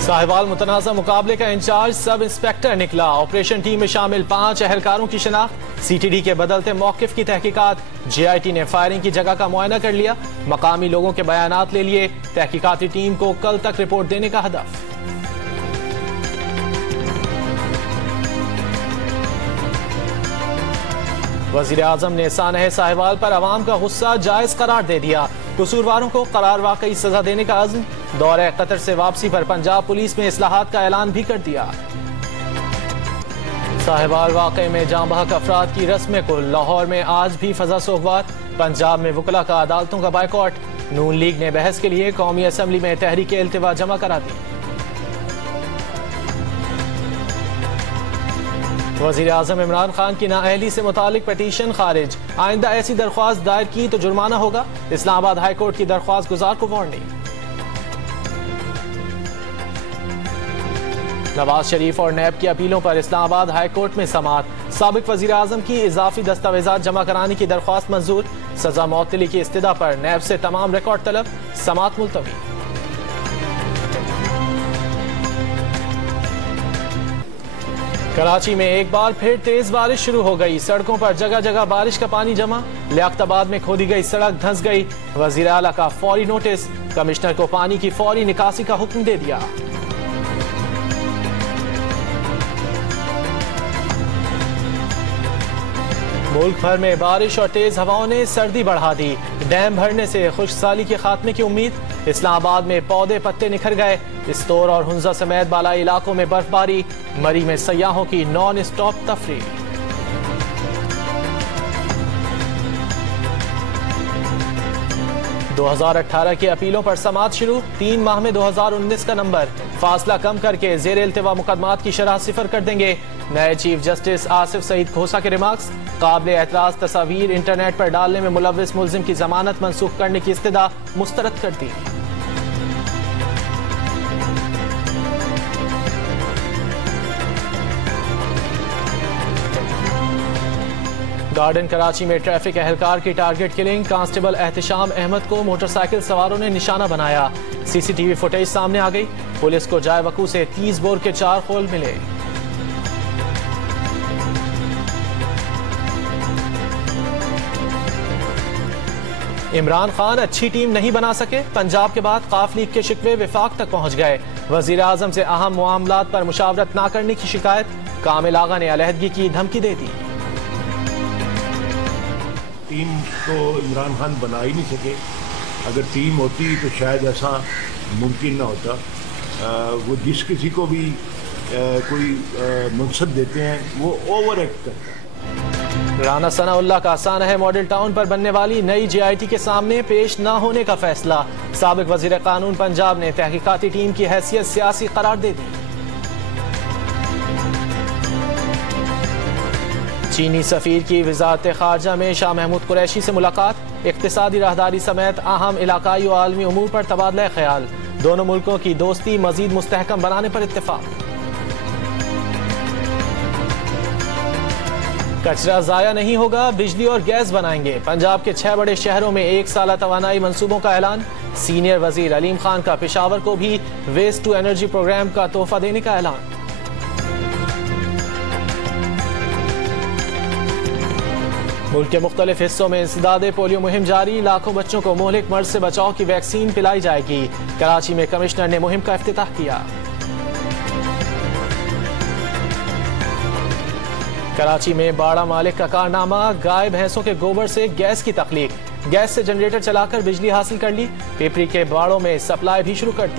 साहिवाल मुतनाज़ा मुकाबले का in charge sub inspector निकला। ऑपरेशन टीम में शामिल 5 अहलकारों की शिनाख्त। सीटीडी के बदलते मौकिफ की तहकीकात। जेआईटी ने फायरिंग की जगह का मुआयना कर लिया। मकामी लोगों के बयानात ले लिए। तहकीकाती टीम को कल तक रिपोर्ट देने का हदफ। वजीर आजम ने सानह साहिवाल पर अवाम का गुस्सा जायज करार दे दिया। कसूरवारों को करार वाकई सजा देने का अज़्म। दौरे कतर से वापसी पर पंजाब पुलिस में इस्लाहात का ऐलान भी कर दिया। साहिवाल वाकये में जांबहक अफराद की रस्म कुल। लाहौर में आज भी फजा सोगवार। पंजाब में वकला का अदालतों का बायकॉट। नून लीग ने बहस के लिए कौमी असम्बली में तहरीक इल्तिवा जमा करा दी। वज़ीर आज़म इमरान खान की नाअहली से मुतालिक पटिशन खारिज। आइंदा ऐसी दरख्वास्त दायर की तो जुर्माना होगा। इस्लामाबाद हाई कोर्ट की दरख्वास्त गुजार को वार्निंग। नवाज शरीफ और नैब की अपीलों पर इस्लामाबाद हाई कोर्ट में समाअत। साबिक वज़ीर आज़म की इजाफी दस्तावेजात जमा कराने की दरख्वास्त मंजूर। सजा मौतली की इस्तदा पर नैब से तमाम रिकॉर्ड तलब। समाअत मुलतवी। कराची में एक बार फिर तेज बारिश शुरू हो गई। सड़कों पर जगह जगह बारिश का पानी जमा। लियाकताबाद में खोदी गई सड़क धंस गई। वज़ीर आला का फौरी नोटिस। कमिश्नर को पानी की फौरी निकासी का हुक्म दे दिया। मुल्क भर में बारिश और तेज हवाओं ने सर्दी बढ़ा दी। डैम भरने से खुशसाली के खात्मे की उम्मीद। इस्लामाबाद में पौधे पत्ते निखर गए। इस्तोर और हुंजा समेत बालाई इलाकों में बर्फबारी। मरी में सयाहों की नॉन स्टॉप तफरीह। दो 2018 की अपीलों पर समाअत शुरू। 3 माह में 2019 का नंबर। फासला कम करके जेर इल्तिवा मुकदमात की शरह सिफर कर देंगे। नए चीफ जस्टिस आसिफ सईद खोसा के रिमार्क्स। काबिल एतराज तस्वीर इंटरनेट पर डालने में मुलव्विस मुल्जिम की जमानत मनसूख करने की इस्तदा मुस्तरद कर दी। गार्डन कराची में ट्रैफिक एहलकार की target killing. Constable Ehtisham Ahmad को मोटरसाइकिल सवारों ने निशाना बनाया। सीसीटीवी फुटेज सामने आ गई। पुलिस को जाए वकू से 30 बोर के 4 खोल मिले। इमरान खान अच्छी टीम नहीं बना सके। पंजाब के बाद काफ लीग के शिकवे विफाक तक पहुंच गए। वजीर आजम से अहम मामलात पर मुशावरत न करने की शिकायत। कामिल आगा ने अलहदगी की धमकी दे दी। टीम तो इमरान खान बना ही नहीं सके। अगर टीम होती तो शायद ऐसा मुमकिन ना होता। वो जिस किसी को भी कोई मनसब देते हैं वो ओवर एक्ट करता है। राना सनाउल्लाह का सानह मॉडल टाउन पर बनने वाली नई जेआईटी के सामने पेश न होने का फैसला। साबिक वजीर कानून पंजाब ने तहकीकाती टीम की हैसियत सियासी करार दे दी। चीनी सफीर की वजारत खारजा में शाह महमूद कुरैशी से मुलाकात। इक्तिसादी राहदारी समेत अहम इलाकाई और आलमी उमूर पर तबादला ख्याल। दोनों मुल्कों की दोस्ती मजीद मुस्तहकम बनाने पर इत्तेफाक। कचरा जाया नहीं होगा, बिजली और गैस बनाएंगे। पंजाब के 6 बड़े शहरों में 1 साला तवानाई मंसूबों का ऐलान। सीनियर वजीर अलीम खान का पेशावर को भी वेस्ट टू एनर्जी प्रोग्राम का तोहफा देने का ऐलान। मुल्क के मुख्तलिफ हिस्सों में इंसदादे पोलियो मुहिम जारी। लाखों बच्चों को मोहलिक मर्ज से बचाव की वैक्सीन पिलाई जाएगी। कराची में कमिश्नर ने मुहिम का इफ्तिताह किया। कराची में बाड़ा मालिक का कारनामा। गाय भैंसों के गोबर से गैस की तख्लीक। गैस से जनरेटर चलाकर बिजली हासिल कर ली। पिपरी के बाड़ों में सप्लाई भी शुरू कर दी।